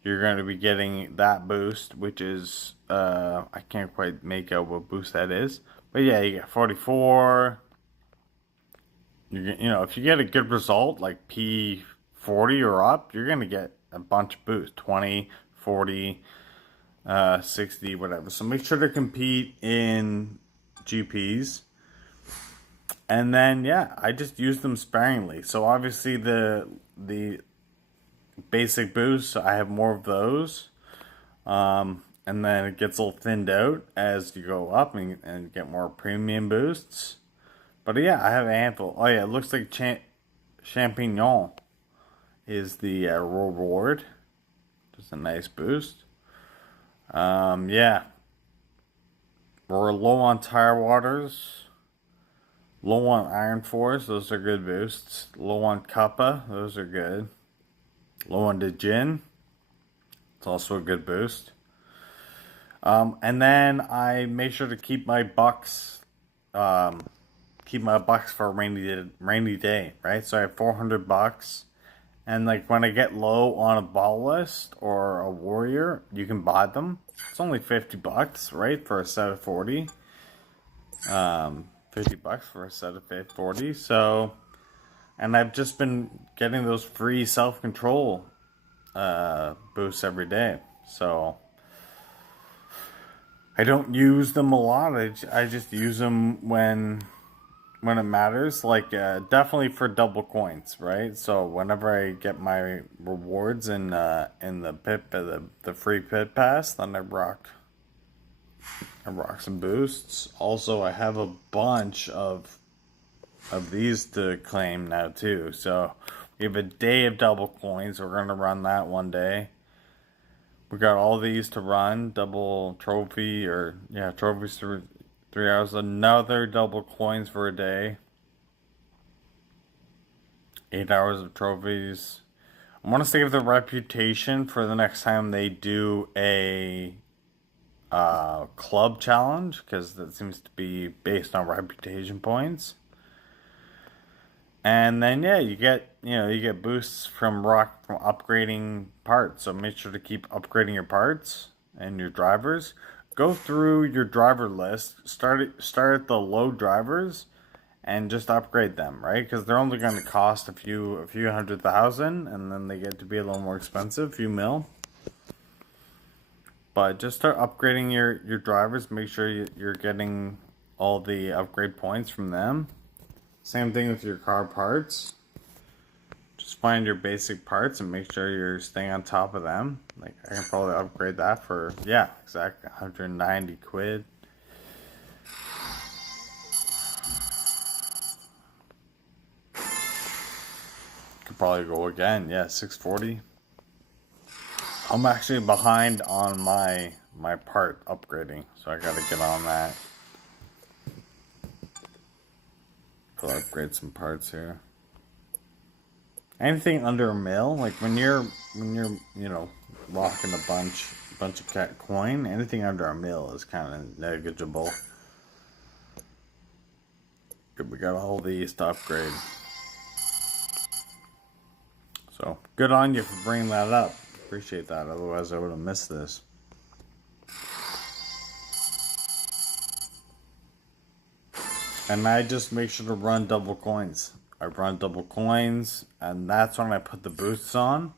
you're going to be getting that boost, which is, I can't quite make out what boost that is. But yeah, you get 44. If you get a good result, like P40 or up, you're going to get a bunch of boosts, 20, 40, 60, whatever. So make sure to compete in GPs. And then, yeah, I just use them sparingly. So obviously the basic boosts, I have more of those. And then it gets a little thinned out as you go up and get more premium boosts. But yeah, I have a handful. Oh yeah, it looks like Champignon is the reward. Just a nice boost. Yeah. We're low on tire waters. Low on Iron Force, those are good boosts. Low on Kappa, those are good. Low on the Gin, it's also a good boost. And then I make sure to keep my bucks, for a rainy day, right? So I have $400, and like when I get low on a ball list or a warrior, you can buy them. It's only $50, right, for a set of 40. $50 for a set of 40. So, and I've just been getting those free self-control boosts every day. So I don't use them a lot. I just use them when it matters. Like definitely for double coins, right? So whenever I get my rewards in the pit, the free pit pass, then I rock some boosts. Also, I have a bunch of these to claim now too. So we have a day of double coins. We're gonna run that one day. We got all these to run, double trophy, trophies through 3 hours. Another double coins for a day. 8 hours of trophies. I want to save the reputation for the next time they do a club challenge, because that seems to be based on reputation points. And then yeah, you get boosts from upgrading parts. So make sure to keep upgrading your parts and your drivers. Go through your driver list. Start at the low drivers and just upgrade them, right? Because they're only going to cost a few $100,000, and then they get to be a little more expensive, a few mil. But just start upgrading your drivers. Make sure you're getting all the upgrade points from them. Same thing with your car parts. Just find your basic parts and make sure you're staying on top of them. Like I can probably upgrade that for, yeah, exactly 190 quid. Could probably go again, yeah, 640. I'm actually behind on my part upgrading, so I gotta get on that. I'll upgrade some parts here. Anything under a mil, like when you're rocking a bunch of cat coin, anything under a mil is kind of negligible. Good, we got all these to upgrade. So good on you for bringing that up. Appreciate that. Otherwise, I would have missed this. And I just make sure to run double coins. I run double coins, and that's when I put the boosts on.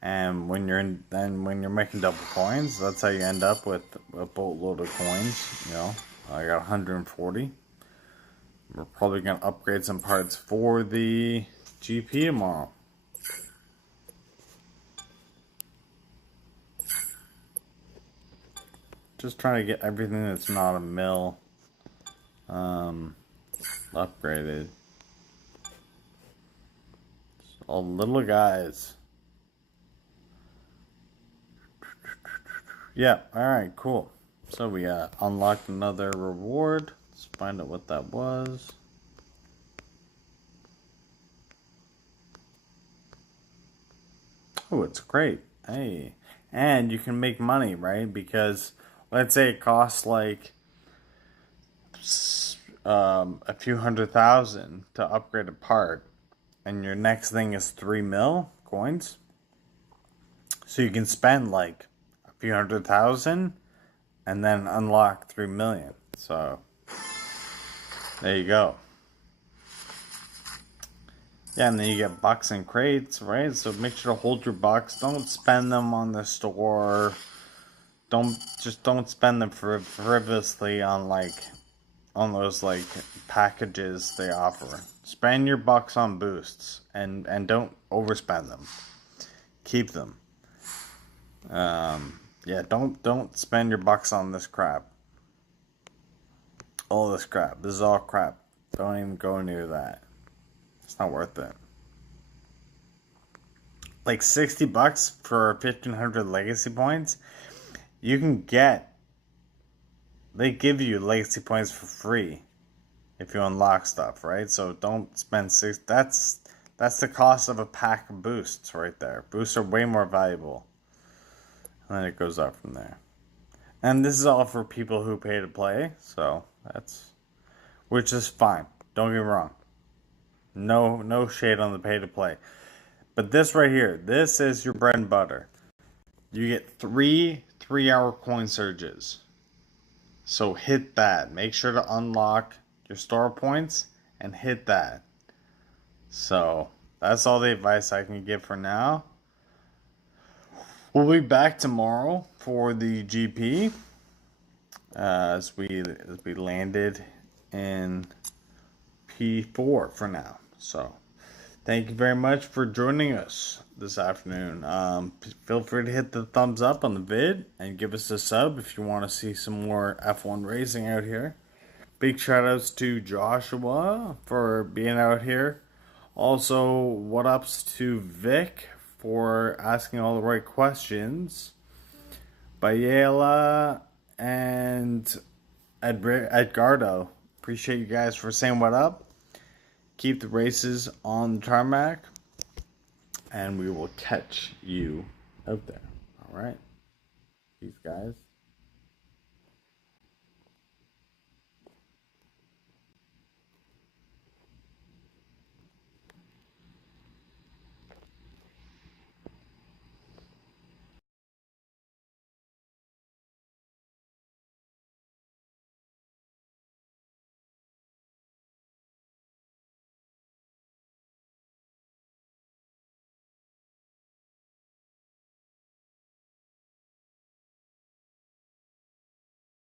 And when you're making double coins, that's how you end up with a boatload of coins. You know, I got 140. We're probably gonna upgrade some parts for the GP tomorrow. Just trying to get everything that's not a mill upgraded. All little guys. Yeah, alright, cool. So we unlocked another reward. Let's find out what that was. Oh, it's great. Hey. And you can make money, right? Because let's say it costs like a few $100,000 to upgrade a part, and your next thing is 3 mil coins. So you can spend like a few $100,000 and then unlock 3 million. So there you go. Yeah, and then you get bucks and crates, right? So make sure to hold your bucks. Don't spend them on the store. Don't spend them frivolously on those like packages they offer. Spend your bucks on boosts and don't overspend them. Keep them. Yeah, don't spend your bucks on this crap. All this crap. This is all crap. Don't even go near that. It's not worth it. Like $60 for 1,500 legacy points. You can get. They give you legacy points for free if you unlock stuff, right? So don't spend six. That's the cost of a pack of boosts right there. Boosts are way more valuable, and then it goes up from there. And this is all for people who pay to play, so which is fine. Don't get me wrong. No shade on the pay to play. But this right here, this is your bread and butter. You get 3 3-hour coin surges. So hit that. Make sure to unlock your store points and hit that. So that's all the advice I can give for now. We'll be back tomorrow for the GP as we landed in P4 for now. So thank you very much for joining us this afternoon. Feel free to hit the thumbs up on the vid and give us a sub if you want to see some more F1 racing out here. Big shout outs to Joshua for being out here. Also, what ups to Vic for asking all the right questions. Bayela and Edgardo. Appreciate you guys for saying what up. Keep the races on the tarmac, and we will catch you out there. All right. Peace, guys.